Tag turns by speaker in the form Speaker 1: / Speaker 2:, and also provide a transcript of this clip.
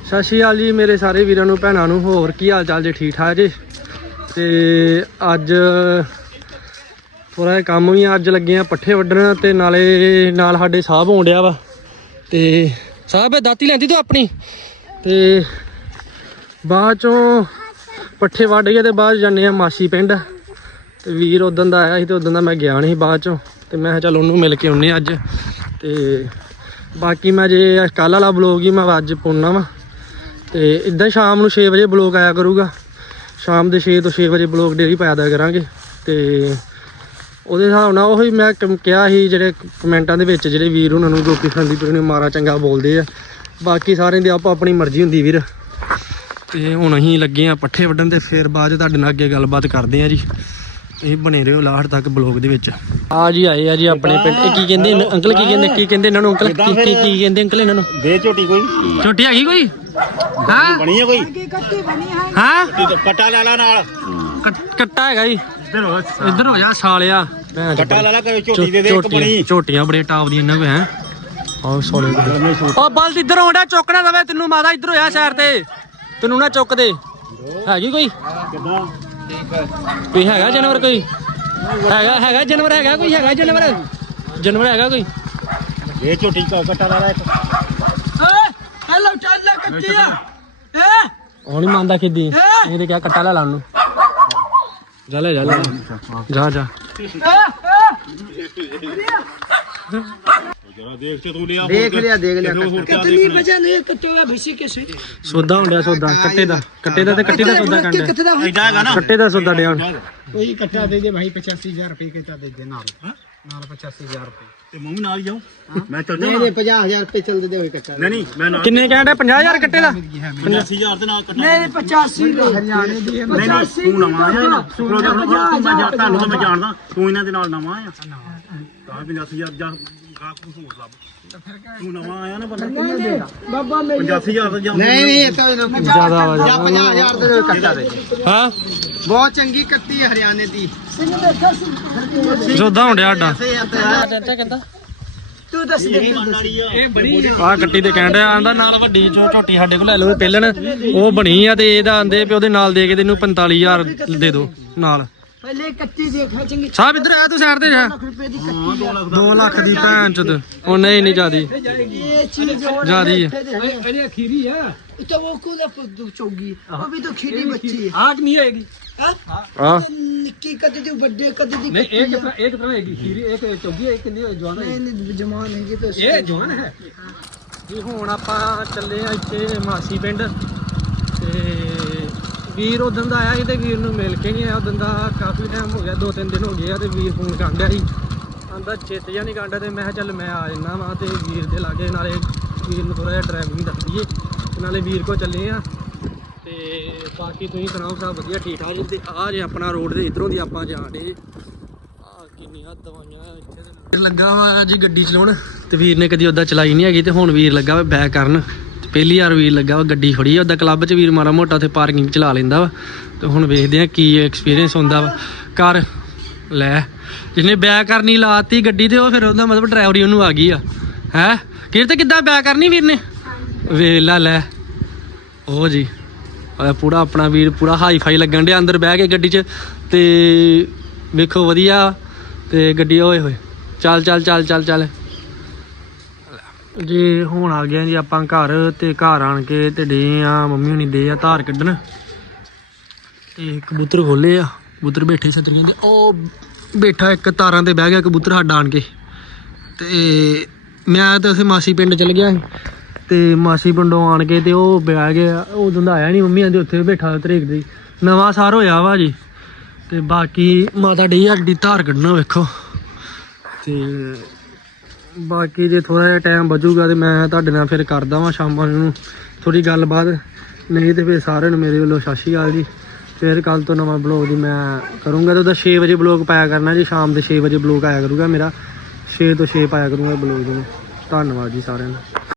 Speaker 1: ਸਤਿ ਸ਼੍ਰੀ ਅਕਾਲ ਜੀ ਮੇਰੇ ਸਾਰੇ ਵੀਰਾਂ ਨੂੰ ਭੈਣਾਂ ਨੂੰ। ਹੋਰ ਕੀ ਹਾਲ ਚਾਲ ਜੀ? ਠੀਕ ਠਾਕ ਜੀ। ਤੇ ਅੱਜ ਥੋੜਾ ਜਿਹਾ ਕੰਮ ਵੀ ਅੱਜ ਲੱਗੇ ਆ ਪੱਠੇ ਵੱਢਣ ਤੇ ਨਾਲ ਸਾਡੇ ਸਾਹਿਬ ਆਉਣ ਡਿਆ ਵਾ। ਤੇ ਸਾਹਿਬ ਦਾਤੀ ਲੈਂਦੀ ਤੂੰ ਆਪਣੀ। ਤੇ ਬਾਅਦ ਚੋਂ ਪੱਠੇ ਵੱਢ ਗਏ ਤੇ ਬਾਅਦ ਜਾਂਦੇ ਆ ਮਾਸੀ ਪਿੰਡ। ਤੇ ਵੀਰ ਉਦੋਂ ਦਾ ਆਇਆ ਸੀ ਤੇ ਉਦੋਂ ਦਾ ਮੈਂ ਗਿਆ ਨਹੀਂ ਬਾਅਦ ਚੋਂ। ਤੇ ਮੈਂ ਕਿਹਾ ਚੱਲ ਉਹਨੂੰ ਮਿਲ ਕੇ ਆਉਂਦੇ ਅੱਜ। ਤੇ ਬਾਕੀ ਮੈਂ ਜੇ ਕੱਲ੍ਹ ਵਾਲਾ ਬਲੌਗ ਹੀ ਮੈਂ ਅੱਜ ਪਾਉਣਾ ਵਾ। ਤੇ ਇੱਦਾਂ ਸ਼ਾਮ ਨੂੰ 6 ਵਜੇ ਬਲੌਗ ਆਇਆ ਕਰੂਗਾ। ਸ਼ਾਮ ਦੇ 6 ਤੋਂ 6 ਵਜੇ ਬਲੌਗ ਡੇਲੀ ਪਾਇਆ ਦਿਆ ਕਰਾਂਗੇ। ਤੇ ਉਹਦੇ ਹਿਸਾਬ ਨਾਲ ਉਹੀ ਮੈਂ ਕਿਹਾ ਸੀ ਜਿਹੜੇ ਕਮੈਂਟਾਂ ਦੇ ਵਿੱਚ ਜਿਹੜੇ ਵੀਰ ਉਹਨਾਂ ਨੂੰ ਗੋਪੀ ਸੰਦੀਪ ਨੂੰ ਮਾਰਾ ਚੰਗਾ ਬੋਲਦੇ ਆ। ਬਾਕੀ ਸਾਰਿਆਂ ਦੀ ਆਪੋ ਆਪਣੀ ਮਰਜ਼ੀ ਹੁੰਦੀ ਵੀਰ। ਤੇ ਹੁਣ ਅਸੀਂ ਲੱਗੇ ਆ ਪੱਠੇ ਵੱਢਣ ਤੇ ਫਿਰ ਬਾਅਦ 'ਚ ਤੁਹਾਡੇ ਨਾਲ ਅੱਗੇ ਗੱਲਬਾਤ ਕਰਦੇ ਆ ਜੀ। ਇਹ ਬਣੇ ਰਹੋ ਲਾਸਟ ਤੱਕ ਬਲੌਗ ਦੇ ਵਿੱਚ। ਆ ਜੀ ਆਏ ਆ ਜੀ ਆਪਣੇ ਪਿੰਡ। ਇਹ ਕੀ ਕਹਿੰਦੇ ਅੰਕਲ? ਕੀ ਕਹਿੰਦੇ ਇਹਨਾਂ ਨੂੰ ਅੰਕਲ? ਕੀ ਕਹਿੰਦੇ ਅੰਕਲ ਇਹਨਾਂ ਨੂੰ? ਦੇ ਝੋਟੀ ਕੋਈ ਝੋਟੀ ਹੈਗੀ ਕੋਈ? ਹਾਂ ਬਣੀ ਹੈ ਕੋਈ? ਹਾਂ ਕੱਟਾ ਲਾ ਲਾ ਨਾਲ। ਕੱਟਾ ਹੈਗਾ ਜੀ। ਇੱਧਰ ਹੋ ਜਾ ਸਾਲਿਆ। ਕੱਟਾ ਲਾ ਲਾ ਝੋਟੀ ਦੇ ਦੇ ਇੱਕ ਬਣੀ। ਝੋਟੀਆਂ ਬੜੇ ਟਾਪ ਦੀਆਂ ਇਹਨਾਂ ਕੋ ਹੈ। ਆਹ ਸੋਲੇ ਉਹ ਬਲਦ ਇੱਧਰ ਆਉਂਦਾ ਚੁੱਕਣਾ ਦਵੇ ਤੈਨੂੰ ਮਾਦਾ। ਇੱਧਰ ਹੋਇਆ ਸਾਈਡ ਤੇ ਤੈਨੂੰ ਨਾ ਚੁੱਕ ਦੇ। ਹੈਗੀ ਕੋਈ? ਕਿੱਦਾਂ ਕੋਈ ਹੈਗਾ ਜਾਨਵਰ? ਕੋਈ ਹੈਗਾ ਜਾਨਵਰ? ਹੈਗਾ ਕੋਈ? ਹੈਗਾ ਜਾਨਵਰ ਹੈਗਾ ਕੋਈ? ਇਹ ਝੋਟੀ ਕੱਟਾ ਲਾ ਲਾ ਇੱਕ। ਹੈਲੋ ਚੱਲ ਲੈ ਕੱਚੀ ਆ। ਉਹ ਨਹੀਂ ਮੰਨਦਾ ਖਿੱਦੀ। ਇਹਦੇ ਕਿਹਾ ਕੱਟਾ ਲੈ ਲਾ ਉਹਨੂੰ। ਜਾ ਲੈ ਜਾ ਦੇਖ ਲਿਆ ਸੌਦਾ ਹੁੰਦਿਆ। ਸੌਦਾ ਕੱਟੇ ਦਾ ਤੇ ਕੱਟੀ ਦਾ ਸੌਦਾ ਕਰਨਾ। ਕੱਟੇ ਦਾ ਸੌਦਾ ਡਿਆ
Speaker 2: ਕੋਈ ਕੱਟਾ ਦੇ ਦੇ ਭਾਈ। 85000 ਰੁਪਏ ਕੱਟਾ ਦੇ ਦੇ ਨਾਲ 85000 ਰੁਪਏ ਤੇ ਮੈਂ ਵੀ ਨਾਲ ਜਾਉ। ਮੈਂ ਚੱਲ ਜਾ। ਨਹੀਂ 50000 ਰੁਪਏ ਚੱਲ ਦੇ ਹੋਏ ਕੱਟਾ। ਨਹੀਂ ਮੈਂ ਨਾਲ
Speaker 1: ਕਿੰਨੇ ਕਹਿੰਦਾ? 50000 ਕੱਟੇ ਦਾ?
Speaker 2: 85000 ਦੇ ਨਾਲ ਕੱਟਾ।
Speaker 1: ਨਹੀਂ 85
Speaker 2: ਹਰਿਆਣੇ ਦੀ। ਨਹੀਂ ਤੂੰ ਨਵਾਂ ਆਇਆ ਨਾ। ਤੁਹਾਨੂੰ ਤਾਂ ਮੈਂ ਜਾਣਦਾ। ਤੂੰ ਇਹਨਾਂ ਦੇ ਨਾਲ ਨਵਾਂ ਆਇਆ। ਤਾਂ 85000 ਜਾ ਤੂੰ ਨਵਾਂ ਆਇਆ ਨਾ ਬੰਦਾ। ਬਾਬਾ 85000 ਦਾ ਨਹੀਂ ਇਹ ਤਾਂ
Speaker 1: ਜ਼ਿਆਦਾ ਵਾ।
Speaker 2: 50000 ਦੇ ਕੱਟਾ ਦੇ।
Speaker 1: ਹਾਂ
Speaker 2: ਬਹੁਤ ਚੰਗੀ ਕੱਟੀ ਹੈ ਹਰਿਆਣੇ ਦੀ।
Speaker 1: ਸੌਦਾ ਹੁੰਦਿਆ ਸਾਡਾ।
Speaker 2: ਕਹਿੰਦਾ ਤੂੰ ਦੱਸ ਦੇ। ਇਹ ਬੜੀ
Speaker 1: ਆ ਕੱਟੀ ਤੇ ਕਹਿਣ ਡਿਆ ਆਂਦਾ ਨਾਲ ਵੱਡੀ ਝੋਟੀ ਸਾਡੇ ਕੋਲ ਲੈ ਲਓ ਪਹਿਲਣ। ਉਹ ਬਣੀ ਆ ਤੇ ਇਹਦਾ ਆਂਦੇ ਵੀ ਉਹਦੇ ਨਾਲ ਦੇ ਕੇ ਤੈਨੂੰ 45000 ਦੇ ਦੋ ਨਾਲ।
Speaker 2: ਪਹਿਲੇ ਕੱਟੀ ਦੇਖਾ ਚੰਗੀ।
Speaker 1: ਸਾਹਿਬ ਇੱਧਰ ਆ ਤੂੰ ਸਾਈਡ ਤੇ ਜਾ। 2 ਲੱਖ ਦੀ ਭੈਣ ਚੋਦ। ਉਹ ਨਹੀਂ ਜਿਆਦੀ ਜਿਆਦੀ ਹੈ।
Speaker 2: अरे खीरी है तो वो कौन चौगी अभी तो खीरी बच्ची है।
Speaker 3: आग नहीं आएगी।
Speaker 1: हाँ
Speaker 2: निक्की कद दी बड़े कद दी
Speaker 3: नहीं एक तरह आएगी खीरी। एक चौगी एक जवान है।
Speaker 2: नहीं जवान है तो
Speaker 3: ये जवान है
Speaker 1: ਜੀ। ਹੁਣ ਆਪਾਂ ਚੱਲੇ ਆ ਇੱਥੇ ਮਾਸੀ ਪਿੰਡ। ਤੇ ਵੀਰ ਉਦੋਂ ਦਾ ਆਇਆ ਸੀ ਤੇ ਵੀਰ ਨੂੰ ਮਿਲ ਕੇ ਨਹੀਂ ਆਇਆ। ਉਦੋਂ ਦਾ ਕਾਫੀ ਟਾਈਮ ਹੋ ਗਿਆ, 2-3 ਦਿਨ ਹੋ ਗਏ ਆ। ਤੇ ਵੀਰ ਫੋਨ ਕਰਨ ਡਿਆ ਸੀ। ਆਂਦਾ ਚਿੱਤ ਜਿਹਾ ਨਹੀਂ ਕਰਦਾ। ਤੇ ਮੈਂ ਕਿਹਾ ਚੱਲ ਮੈਂ ਆ ਜਾਂਦਾ ਵਾ ਤੇ ਵੀਰ ਦੇ ਲਾਗੇ ਨਾਲੇ ਵੀਰ ਨੂੰ ਥੋੜਾ ਜਿਹਾ ਡਰਾਈਵਿੰਗ ਦੱਸ ਦਈਏ ਤੇ ਨਾਲੇ ਵੀਰ ਕੋਲ ਚੱਲੇ ਆ। ਤੇ ਬਾਕੀ ਤੁਸੀਂ ਸੁਣਾਓ ਸਭ ਵਧੀਆ ਠੀਕ ਠਾਕ ਜੀ? ਤੇ ਆਹ ਜੇ ਆਪਣਾ ਰੋਡ ਦੇ ਇੱਧਰੋਂ ਦੀ ਆਪਾਂ ਜਾਣ ਡੇ। ਆਹ ਕਿੰਨੀਆਂ ਦਵਾਈਆਂ ਇੱਥੇ ਲੱਗਾ ਵਾ ਜੀ ਗੱਡੀ ਚਲਾਉਣ। ਤੇ ਵੀਰ ਨੇ ਕਦੀ ਉੱਦਾਂ ਚਲਾਈ ਨਹੀਂ ਹੈਗੀ ਤੇ ਹੁਣ ਵੀਰ ਲੱਗਾ ਵਾ ਬੈਕ ਕਰਨ। ਪਹਿਲੀ ਵਾਰ ਵੀਰ ਲੱਗਾ ਵਾ ਗੱਡੀ ਫੜੀ ਆ। ਉੱਦਾਂ ਕਲੱਬ 'ਚ ਵੀਰ ਮਾੜਾ ਮੋਟਾ ਉੱਥੇ ਪਾਰਕਿੰਗ ਚਲਾ ਲੈਂਦਾ ਵਾ। ਤੇ ਹੁਣ ਵੇਖਦੇ ਆ ਕੀ ਐਕਸਪੀਰੀਅੰਸ ਹੁੰਦਾ ਵਾ। ਕਰ ਲੈ ਜਿਹਨੇ ਬੈਕ ਕਰਨੀ ਲਾਤੀ ਗੱਡੀ ਤੇ ਉਹ ਫਿਰ ਉਹਦਾ ਮਤਲਬ ਡਰਾਈਵਰੀ ਉਹਨੂੰ ਆ ਗਈ ਆ ਹੈ। ਕਿਰ ਤੇ ਕਿੱਦਾਂ ਬੈਕ ਕਰਨੀ ਵੀਰ ਨੇ? ਵੇਖ ਲੈ ਉਹ ਜੀ ਪੂਰਾ ਆਪਣਾ ਵੀਰ ਪੂਰਾ ਹਾਈ ਫਾਈ ਲੱਗਣ ਡਿਆ ਅੰਦਰ ਬਹਿ ਕੇ ਗੱਡੀ 'ਚ। ਤੇ ਵੇਖੋ ਵਧੀਆ ਤੇ ਗੱਡੀ ਹੋਏ ਚੱਲ ਜੀ। ਹੁਣ ਆ ਗਏ ਜੀ ਆਪਾਂ ਘਰ। ਤੇ ਘਰ ਆਣ ਕੇ ਤੇ ਡੇ ਆ ਮੰਮੀ ਹੁਣੀ ਦੇ ਆ ਧਾਰ ਕੱਢਣ। ਤੇ ਕਬੂਤਰ ਖੋਲੇ ਆ। ਕਬੂਤਰ ਬੈਠੇ ਛਤਰੀਆਂ ਦੇ। ਉਹ ਬੈਠਾ ਇੱਕ ਤਾਰਾਂ ਤੇ ਬਹਿ ਗਿਆ ਕਬੂਤਰ ਸਾਡਾ ਆਣ ਕੇ। ਤੇ ਮੈਂ ਤਾਂ ਉੱਥੇ ਮਾਸੀ ਪਿੰਡ ਚਲ ਗਿਆ ਸੀ। ਤੇ ਮਾਸੀ ਪਿੰਡੋਂ ਆਣ ਕੇ ਤੇ ਉਹ ਬਹਿ ਗਿਆ। ਉਦੋਂ ਦਾ ਆਇਆ ਨਹੀਂ। ਮੰਮੀ ਆਂਦੇ ਉੱਥੇ ਬੈਠਾ ਤਰੀਕ ਦੀ। ਨਵਾਂ ਸਾਰ ਹੋਇਆ ਵਾ ਜੀ। ਤੇ ਬਾਕੀ ਮਾਤਾ ਡੀ ਸਾਡੀ ਧਾਰ ਕੱਢਣਾ ਵੇਖੋ। ਤੇ ਬਾਕੀ ਜੇ ਥੋੜ੍ਹਾ ਜਿਹਾ ਟਾਈਮ ਬਚੂਗਾ ਤੇ ਮੈਂ ਤੁਹਾਡੇ ਨਾਲ ਫਿਰ ਕਰਦਾ ਵਾਂ ਸ਼ਾਮਾਂ ਨੂੰ ਥੋੜ੍ਹੀ ਗੱਲਬਾਤ। ਨਹੀਂ ਤੇ ਫਿਰ ਸਾਰਿਆਂ ਨੂੰ ਮੇਰੇ ਵੱਲੋਂ ਸਤਿ ਸ਼੍ਰੀ ਅਕਾਲ ਜੀ। ਫਿਰ ਕੱਲ੍ਹ ਤੋਂ ਨਵਾਂ ਬਲੌਗ ਦੀ ਮੈਂ ਕਰੂੰਗਾ। ਤੇ ਉਹਦਾ 6 ਵਜੇ ਬਲੌਗ ਪਾਇਆ ਕਰਨਾ ਜੀ। ਸ਼ਾਮ ਦੇ 6 ਵਜੇ ਬਲੌਗ ਆਇਆ ਕਰੂਗਾ ਮੇਰਾ। 6 ਤੋਂ 6 ਪਾਇਆ ਕਰੂੰਗਾ ਬਲੌਗ ਨੂੰ। ਧੰਨਵਾਦ ਜੀ ਸਾਰਿਆਂ ਦਾ।